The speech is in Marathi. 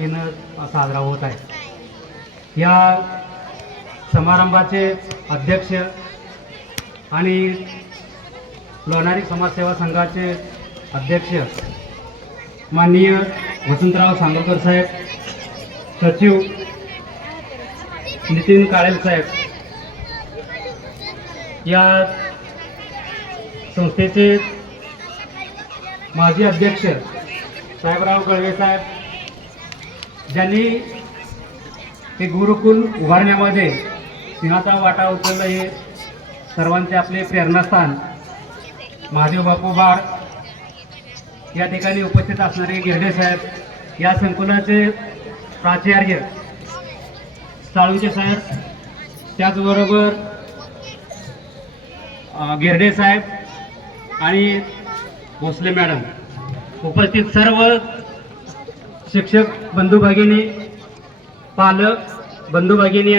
वतीनं साजरा होत आहे. या समारंभाचे अध्यक्ष आणि लोणारी समाजसेवा संघाचे अध्यक्ष माननीय वसंतराव सांगोकर साहेब सचिव नितीन काळेल साहेब या संस्थेचे माजी अध्यक्ष साहेबराव गळवे साहेब ज्यांनी हे गुरुकुल उभारण्यामध्ये सिंहाचा वाटा उचलला हे सर्वांचे आपले प्रेरणास्थान. महादेव बापू बाळ या ठिकाणी उपस्थित असणारे गिरडे साहेब या संकुलाचे प्राचार्य साळूचे साहेब त्याचबरोबर गिरडे साहेब आणि भोसले मॅडम. उपस्थित सर्व शिक्षक बंधू भगिनी पालक बंधू भगिनी आणि